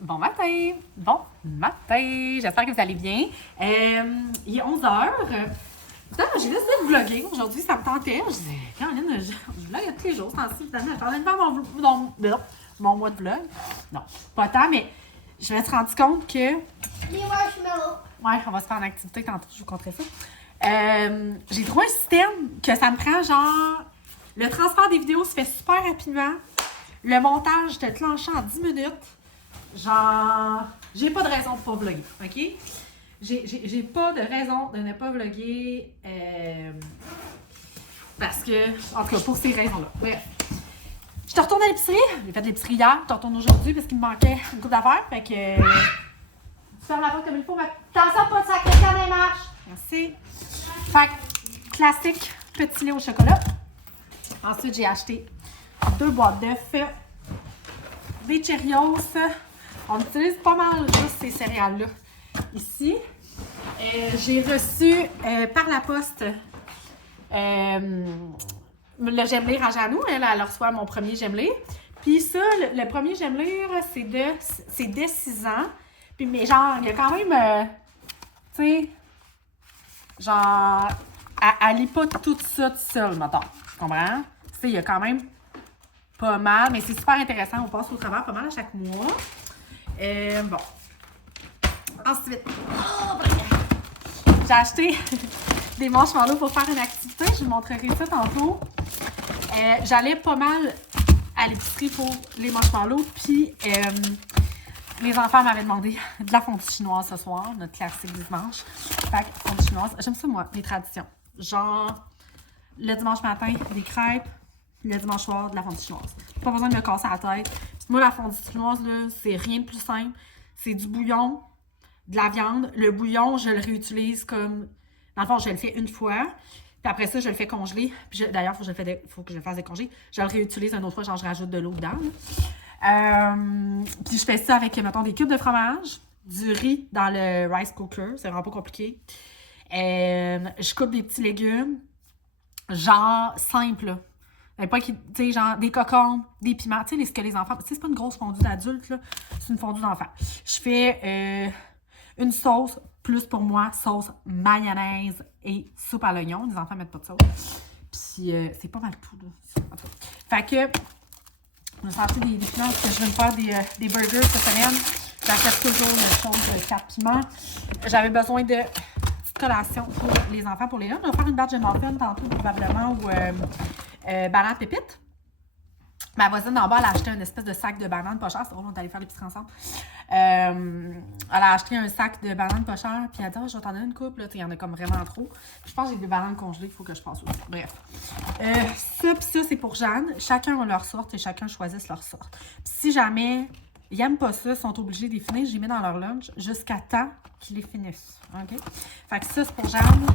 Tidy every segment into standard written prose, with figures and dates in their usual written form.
Bon matin! Bon matin! J'espère que vous allez bien. Il est 11h. Putain, j'ai décidé de vlogger. Aujourd'hui, ça me tentait. Je disais, Caroline, je vlog tous les jours. C'est ainsi, finalement. Je suis en train de faire mon mois de vlog. Non, pas tant, mais je me suis rendu compte que... Les marshmallows. Ouais, on va se faire une activité tantôt. Je vous conterai ça. J'ai trouvé un système que ça me prend genre... Le transfert des vidéos se fait super rapidement. Le montage te clenché en 10 minutes. Genre, j'ai pas de raison de pas vlogger, OK? J'ai pas de raison de ne pas vlogger parce que, en tout cas, pour ces raisons-là. Bref. Je te retourne à l'épicerie. J'ai fait de l'épicerie hier, je te retourne aujourd'hui parce qu'il me manquait une couple d'affaires. Fait que, tu fermes la porte comme il faut. Attention, pas de sacrer quand elle marche. Merci. Fait que, classique, petit lait au chocolat. Ensuite, j'ai acheté 2 boîtes d'œufs, des Cheerios. On utilise pas mal juste ces céréales-là ici. J'ai reçu par la poste le J'aime-lire à Janou. Elle reçoit mon premier J'aime-lire. Puis ça, le premier J'aime-lire, c'est dès 6 ans. Puis, mais genre, il y a quand même, tu sais, genre, elle lit pas tout ça toute seule, mettons. Tu comprends? Tu sais, il y a quand même pas mal, mais c'est super intéressant. On passe au travers pas mal à chaque mois. Bon. Ensuite, j'ai acheté des marshmallows pour faire une activité. Je vous montrerai ça tantôt. J'allais pas mal à l'épicerie pour les marshmallows. Puis, les enfants m'avaient demandé de la fondue chinoise ce soir, notre classique du dimanche. Fait que, fondue chinoise, j'aime ça, moi, les traditions. Genre, le dimanche matin, des crêpes. Le dimanche soir, de la fondue chinoise. Pas besoin de me casser la tête. Moi, la fondue chinoise, là, c'est rien de plus simple. C'est du bouillon, de la viande. Le bouillon, je le réutilise comme... Dans le fond, je le fais une fois. Puis après ça, je le fais congeler. D'ailleurs, il faut que je le fasse décongeler. Je le réutilise une autre fois, genre je rajoute de l'eau dedans. Puis je fais ça avec, mettons, des cubes de fromage, du riz dans le rice cooker. C'est vraiment pas compliqué. Je coupe des petits légumes. Genre simple, là. Pas qui, tu sais, genre des cocombes, des piments, tu sais, ce que les enfants. Tu sais, c'est pas une grosse fondue d'adulte, là. C'est une fondue d'enfant. Je fais une sauce, plus pour moi, sauce mayonnaise et soupe à l'oignon. Les enfants mettent pas de sauce. Puis, c'est pas mal tout, là. En tout cas. Fait que, je me suis acheté des piments parce que je vais me faire des burgers cette semaine. J'achète toujours une chose 4 piments. J'avais besoin de petite collation pour les enfants, pour les jeunes. Je vais faire une batch de muffins tantôt, probablement, ou banane pépite. Ma voisine d'en bas, elle a acheté un espèce de sac de bananes pas cher. C'est drôle, on est allé faire l'épicerie ensemble. Elle a acheté un sac de bananes pas cher, puis elle a dit, je vais t'en donner une couple, il y en a comme vraiment trop. Puis je pense que j'ai des bananes congelées, il faut que je passe aussi. Bref. Ça, puis ça, c'est pour Jeanne. Chacun a leur sorte et chacun choisisse leur sorte. Puis si jamais ils n'aiment pas ça, ils sont obligés de les finir, je les mets dans leur lunch jusqu'à temps qu'ils les finissent. OK? Fait que ça, c'est pour Jeanne.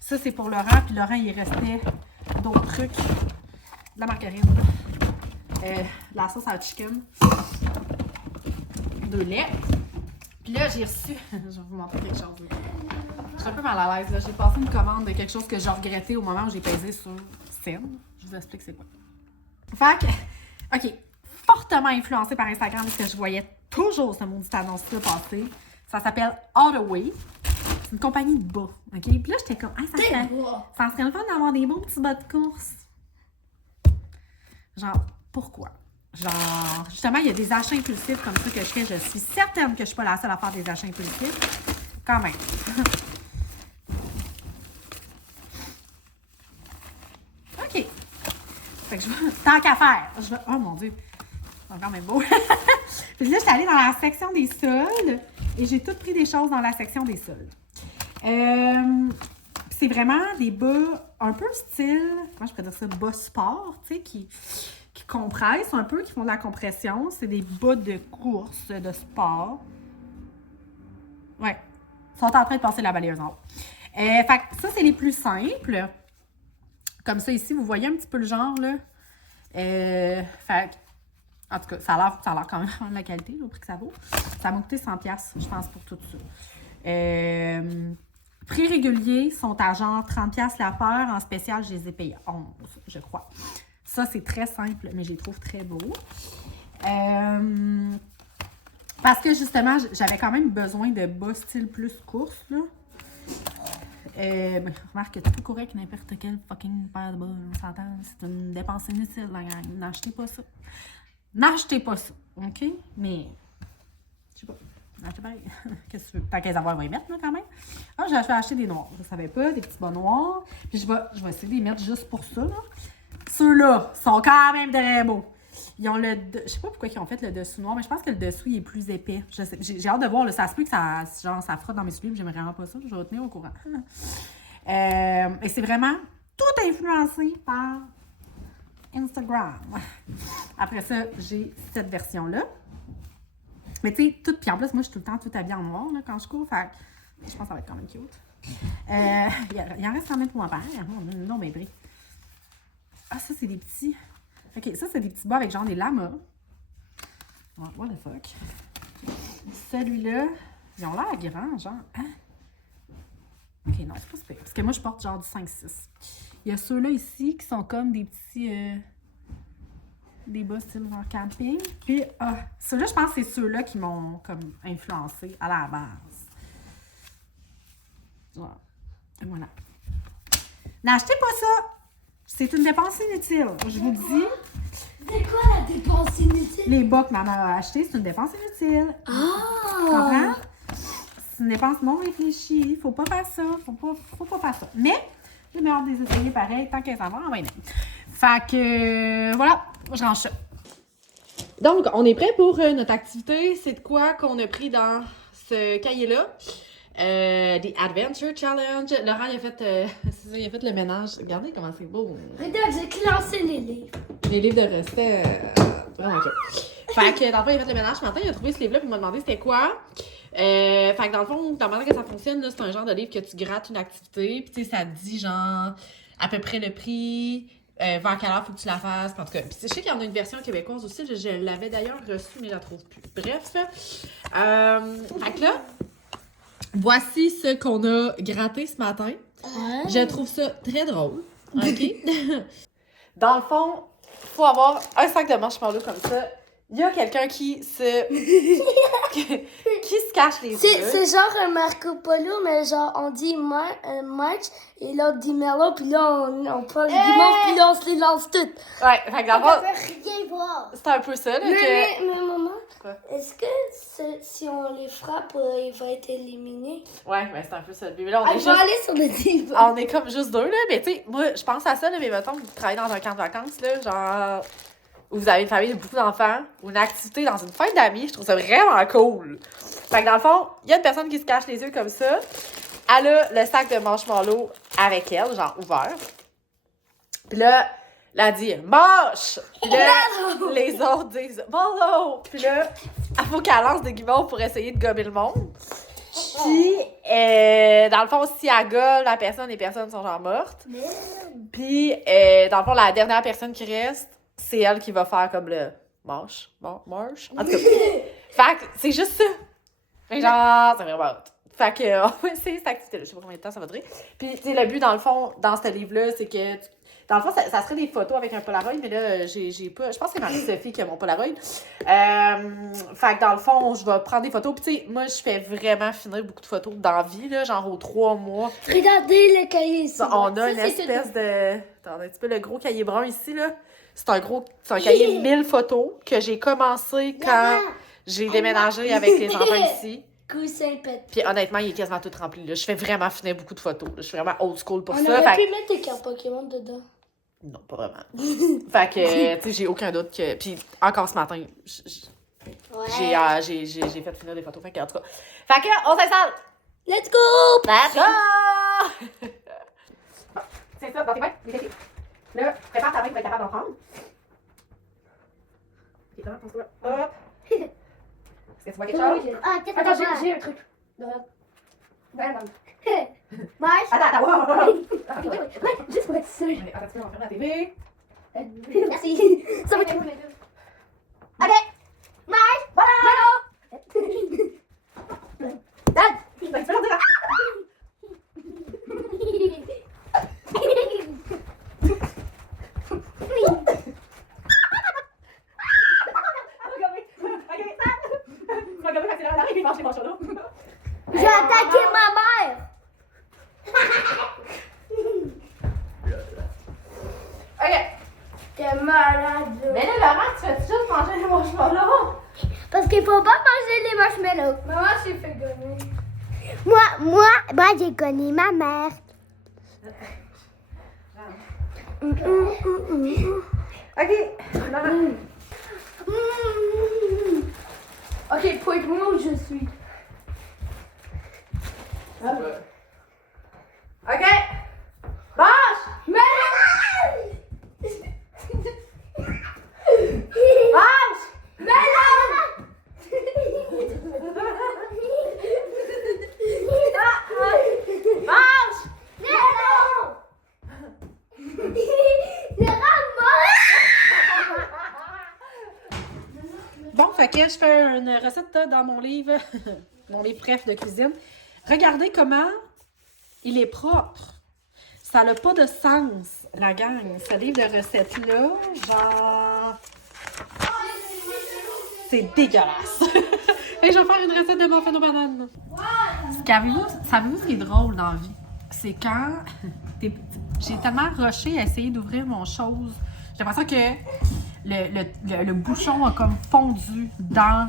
Ça, c'est pour Laurent. Puis Laurent, il restait d'autres trucs. De la margarine. La sauce à chicken. 2 laits. Puis là, j'ai reçu... je vais vous montrer quelque chose. Je suis un peu mal à l'aise. J'ai passé une commande de quelque chose que j'ai regretté au moment où j'ai pesé sur Send. Je vous explique c'est quoi. Fait que, OK. Fortement influencée par Instagram parce que je voyais toujours ce maudit annonce-là passer. Ça s'appelle Auto-Way. C'est une compagnie de bas. OK? Puis là, j'étais comme, ça serait le fun d'avoir des bons petits bas de course. Genre, pourquoi? Genre, justement, il y a des achats impulsifs comme ça que je fais. Je suis certaine que je suis pas la seule à faire des achats impulsifs. Quand même. OK. Fait que je vais... Tant qu'à faire. Oh mon Dieu. C'est quand même beau. Puis là, je suis allée dans la section des soldes et j'ai tout pris des choses dans la section des soldes. C'est vraiment des bas un peu style, comment je pourrais dire ça, bas sport, tu sais, qui compressent un peu, qui font de la compression. C'est des bas de course, de sport. Ouais. Ils sont en train de passer la balayeuse en haut. Fait que ça, c'est les plus simples. Comme ça, ici, vous voyez un petit peu le genre, là. Fait que, en tout cas, ça a l'air quand même de la qualité, là, au prix que ça vaut. Ça m'a coûté 100$, je pense, pour tout ça. Prix réguliers sont à genre 30$ la paire. En spécial, je les ai payés 11$, je crois. Ça, c'est très simple, mais je les trouve très beaux. Fait Parce que justement, j'avais quand même besoin de bas style plus course, là. Remarque que tout correct, n'importe quel fucking paire de bas, on s'entend. C'est une dépense inutile, la gang. N'achetez pas ça. N'achetez pas ça, OK? Mais, je sais pas. Achetez pareil. Qu'est-ce que tu veux? Tant qu'à les avoir, on va y mettre, là, quand même. Ah, j'ai acheté des noirs. Je savais pas, des petits bas noirs. Puis je vais essayer de les mettre juste pour ça, là. Ceux-là sont quand même très beaux. Ils ont je sais pas pourquoi ils ont fait le dessous noir, mais je pense que le dessous il est plus épais. J'ai hâte de voir. Là, ça se peut que ça frotte dans mes souliers, mais j'aimerais vraiment pas ça. Je vais tenir au courant. Et c'est vraiment tout influencé par Instagram. Après ça, j'ai cette version-là. Mais tu sais, tout. Puis en plus, moi, je suis tout le temps tout habillée en noir là, quand je cours. Fait je pense que ça va être quand même cute. Il en reste quand même pour ma paire. Non, mais bris. Ah, ça, c'est des petits. OK, ça, c'est des petits bas avec genre des lamas. What the fuck? Celui-là, ils ont l'air grands, genre. Hein? OK, non, c'est pas super. Parce que moi, je porte genre du 5-6. Il y a ceux-là ici qui sont comme des petits. Des bas style genre camping. Puis, ceux-là, je pense que c'est ceux-là qui m'ont comme influencé à la base. Voilà. N'achetez pas ça! C'est une dépense inutile, je vous le dis. C'est quoi la dépense inutile? Les bas que maman a achetés, c'est une dépense inutile. Ah! Tu comprends? C'est une dépense non réfléchie. Faut pas faire ça. Faut pas faire ça. Mais, j'ai le hâte de les essayer pareil. Tant qu'elles s'en vont, on va y aller. Fait que, voilà, je range ça. Donc, on est prêt pour notre activité. C'est de quoi qu'on a pris dans ce cahier-là. The Adventure Challenge. Laurent, il a fait le ménage. Regardez comment c'est beau. Regarde, j'ai classé les livres. Les livres de recettes. Vraiment cool. Fait que dans le fond, il a fait le ménage ce matin. Il a trouvé ce livre-là puis il m'a demandé c'était quoi. Fait que dans le fond, la manière que ça fonctionne, là, c'est un genre de livre que tu grattes une activité. Puis tu sais, ça te dit genre à peu près le prix. Vers quelle heure faut que tu la fasses. En tout cas, puis je sais qu'il y en a une version québécoise aussi. Je l'avais d'ailleurs reçue, mais je la trouve plus. Bref. Fait que là. Voici ce qu'on a gratté ce matin. Je trouve ça très drôle. OK? Dans le fond, il faut avoir un sac de marshmallows comme ça. Il y a quelqu'un qui se cache les yeux. C'est genre un Marco Polo, mais genre on dit March et l'autre dit Merlot, puis là on prend les dimanches, puis là on se les lance toutes. Ouais, fait que dans le fond, rien voir. c'est un peu ça. Là, Mais maman, quoi? Est-ce que si on les frappe, il va être éliminé? Ouais, c'est un peu ça. Mais là, on va aller sur le divan. On est comme juste deux, là. Mais tu sais, moi, je pense à ça, là, mais mettons que vous travaillez dans un camp de vacances, là, genre... où vous avez une famille de beaucoup d'enfants, ou une activité dans une fête d'amis, je trouve ça vraiment cool. Fait que dans le fond, il y a une personne qui se cache les yeux comme ça. Elle a le sac de marshmallows avec elle, genre ouvert. Puis là, elle dit « Mâche! » Puis là, les autres disent « Marshmallow! » Puis là, il faut qu'elle lance des guimauves pour essayer de gommer le monde. Puis, dans le fond, si elle gomme la personne, les personnes sont genre mortes. Puis, dans le fond, la dernière personne qui reste, c'est elle qui va faire comme le marche. En tout cas, fait que c'est juste ça. Fait que genre, c'est vraiment hot. Fait que, on va essayer cette activité-là. Je sais pas combien de temps ça va durer. Puis, tu sais, le but, dans le fond, dans ce livre-là, c'est que... Dans le fond, ça serait des photos avec un Polaroid, mais là, j'ai pas... Je pense que c'est Marie-Sophie qui a mon Polaroid. Fait que dans le fond, je vais prendre des photos. Puis, tu sais, moi, je fais vraiment finir beaucoup de photos dans la vie, là, genre aux 3 mois. Regardez le cahier ici. On a une espèce de... Attends, un petit peu le gros cahier brun ici, là. C'est un cahier 1000 photos que j'ai commencé quand j'ai déménagé avec les enfants ici. Puis honnêtement, il est quasiment tout rempli. Là. Je fais vraiment finir beaucoup de photos. Là. Je suis vraiment old school pour ça. On aurait pu mettre des cartes Pokémon dedans. Non, pas vraiment. Fait que, tu sais, j'ai aucun doute que... Puis encore ce matin, j'ai fait finir des photos. Fait que, en tout cas... Fait que, on s'installe! Let's go! Let's go! C'est ça, dans tes mains, là, prépare ta main pour être capable d'en prendre. Ok, attends, pense-toi. Hop! Est-ce que tu vois quelque chose? Ah, attends, j'ai un truc. Attends, wow! Ouais, juste pour être sûr. Attends, tu peux fermer la TV. Merci. Ça va être cool. Ok. Marche. Voilà. Dad. Tu peux leur dire. regarder quand il arrive, il mange les marshmallows. J'ai attaqué ma mère. OK. T'es malade. Mais là, Laurent, tu fais juste manger les marshmallows? Parce qu'il faut pas manger les marshmallows. Maman, j'ai fait gagner. Moi, j'ai connu ma mère. OK. Laurent. Ok, pointe-moi où je suis. OK. Mange! Mais Mange! Mange! Bon, fait que je fais une recette là, dans mon livre, mon livre bref de cuisine. Regardez comment il est propre. Ça n'a pas de sens, la gang. Ce livre de recettes-là, genre... C'est dégueulasse. Et je vais faire une recette de muffins aux bananes. Savez-vous ce qui est drôle dans la vie? C'est quand j'ai tellement rushé à essayer d'ouvrir mon chose. J'ai l'impression que le bouchon a comme fondu dans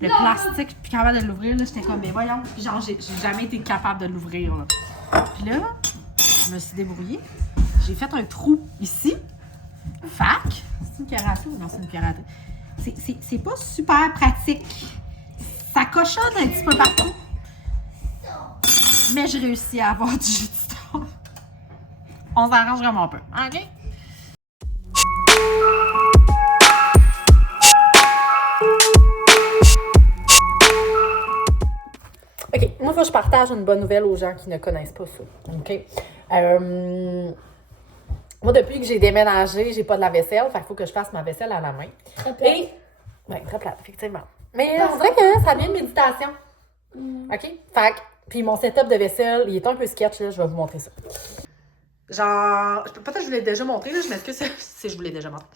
le plastique. Puis capable de l'ouvrir, là, j'étais comme, mais voyons. Puis genre, j'ai jamais été capable de l'ouvrir, là. Puis là, je me suis débrouillée. J'ai fait un trou ici. Fac. C'est une pierre à thé ou non, c'est une pierre à thé? C'est pas super pratique. Ça cochonne un petit peu partout. Mais j'ai réussi à avoir du jus de citron. On s'arrange vraiment un peu. OK? OK. Moi, il faut que je partage une bonne nouvelle aux gens qui ne connaissent pas ça. OK? Moi, depuis que j'ai déménagé, j'ai pas de lave-vaisselle. Fait qu'il faut que je fasse ma vaisselle à la main. Très plate. Oui, très plate, effectivement. Mais on dirait que ça devient une méditation. OK? Fait que, puis mon setup de vaisselle, il est un peu sketch, là. Je vais vous montrer ça. Genre, peut-être que je vous l'ai déjà montré, là. Je m'excuse si je vous l'ai déjà montré.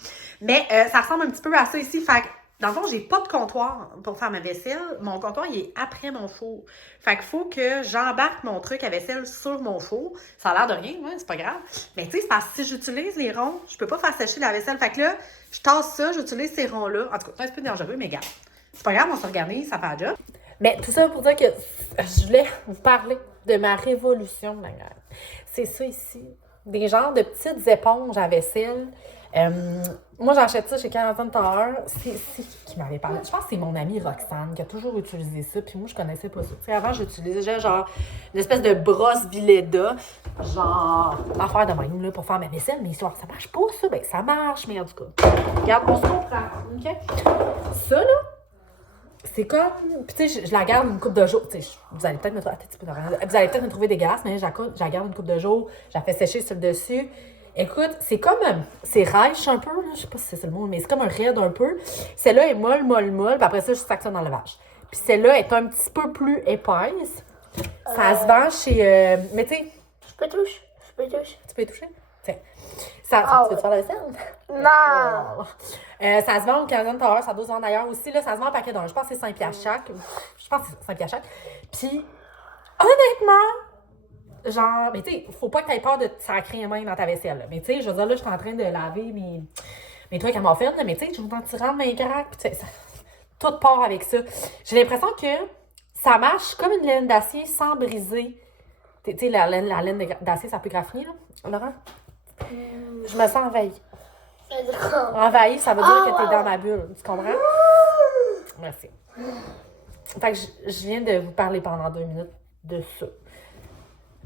Mais ça ressemble un petit peu à ça ici. Fait que, dans le fond, j'ai pas de comptoir pour faire ma vaisselle. Mon comptoir, il est après mon four. Fait qu'il faut que j'embarque mon truc à vaisselle sur mon four. Ça a l'air de rien, ouais, c'est pas grave. Mais tu sais, c'est parce que si j'utilise les ronds, je peux pas faire sécher la vaisselle. Fait que là, je tasse ça, j'utilise ces ronds-là. En tout cas, c'est un petit peu dangereux, mais regarde. C'est pas grave, on s'organise, ça fait un job. Mais tout ça pour dire que je voulais vous parler de ma révolution, ma gueule. C'est ça ici. Des genres de petites éponges à vaisselle. Moi, j'achète ça chez Canadian Tower. C'est qui m'avait parlé? Je pense que c'est mon amie Roxane qui a toujours utilisé ça. Puis moi, je connaissais pas ça. Tu sais, avant, j'utilisais genre une espèce de brosse Villeda. Genre, affaire de même là, pour faire ma vaisselle. Mais ça marche pas, ça. Ben, ça marche, mais en tout cas. Regarde, on se comprend. OK? Ça, là, c'est comme. Puis, tu sais, je la garde une couple de jours. Tu sais, vous allez peut-être me trouver dégueulasse, mais je la garde une couple de jours. Je la fais sécher sur le dessus. Écoute, c'est comme. C'est rêche un peu, là. Je sais pas si c'est le mot, mais c'est comme un raide un peu. Celle-là est molle. Puis après ça, je sac ça dans le lavage. Puis celle-là est un petit peu plus épaisse. Ça se vend chez. Mais tu sais. Je peux toucher. Tu peux y toucher? Tiens. Ça, tu veux te faire la vaisselle? Non. Ça se vend au Canadian Tower, ça doit se vendre ailleurs aussi. Là, ça se vend en paquet d'un. Je pense que c'est 5$ chaque. Je pense que c'est 5$ chaque. Puis, honnêtement, genre, mais tu sais, faut pas que tu aies peur de te sacrer les mains dans ta vaisselle. Là. Mais tu sais, je veux dire, là, je suis en train de laver mes trucs à muffins, mais tu sais, je vous en tirant mes craques. Puis, tu sais, tout part avec ça. J'ai l'impression que ça marche comme une laine d'acier sans briser. Tu sais, la laine d'acier, ça peut graffiner, là, Laurent? Je me sens envahie. Envahie, ça veut dire que t'es dans ma bulle. Tu comprends? Merci. Fait que je viens de vous parler pendant 2 minutes de ça.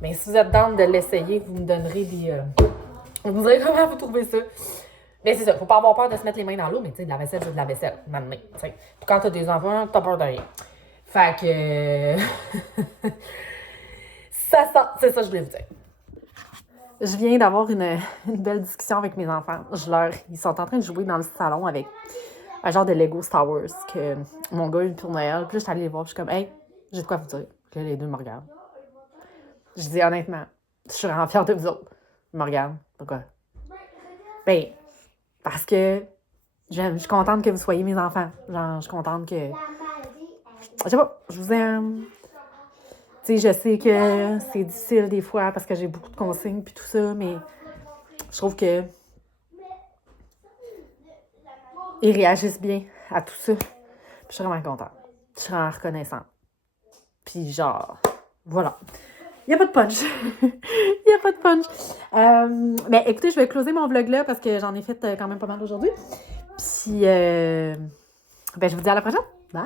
Mais si vous êtes down de l'essayer, vous me donnerez des... vous me direz comment vous trouvez ça. Mais c'est ça, faut pas avoir peur de se mettre les mains dans l'eau, mais tu sais, de la vaisselle, c'est de la vaisselle, maintenant. Puis quand t'as des enfants, t'as peur de rien. Fait que... c'est ça que je voulais vous dire. Je viens d'avoir une belle discussion avec mes enfants. Ils sont en train de jouer dans le salon avec un genre de Lego Star Wars que mon gars a eu pour Noël. Puis là, je suis allée les voir. Puis je suis comme, hey, j'ai de quoi vous dire. Puis là, les deux me regardent. Je dis honnêtement, je suis vraiment fière de vous autres. Ils me regardent. Pourquoi? Ben, parce que je suis contente que vous soyez mes enfants. Genre, je suis contente que Je sais pas, je vous aime. Tu sais, je sais que c'est difficile des fois parce que j'ai beaucoup de consignes puis tout ça, mais je trouve que ils réagissent bien à tout ça. Puis je suis vraiment contente. Je suis vraiment reconnaissante. Puis genre, voilà. Il n'y a pas de punch. Il n'y a pas de punch. Ben, écoutez, je vais closer mon vlog là parce que j'en ai fait quand même pas mal aujourd'hui. Puis, ben, je vous dis à la prochaine. Bye!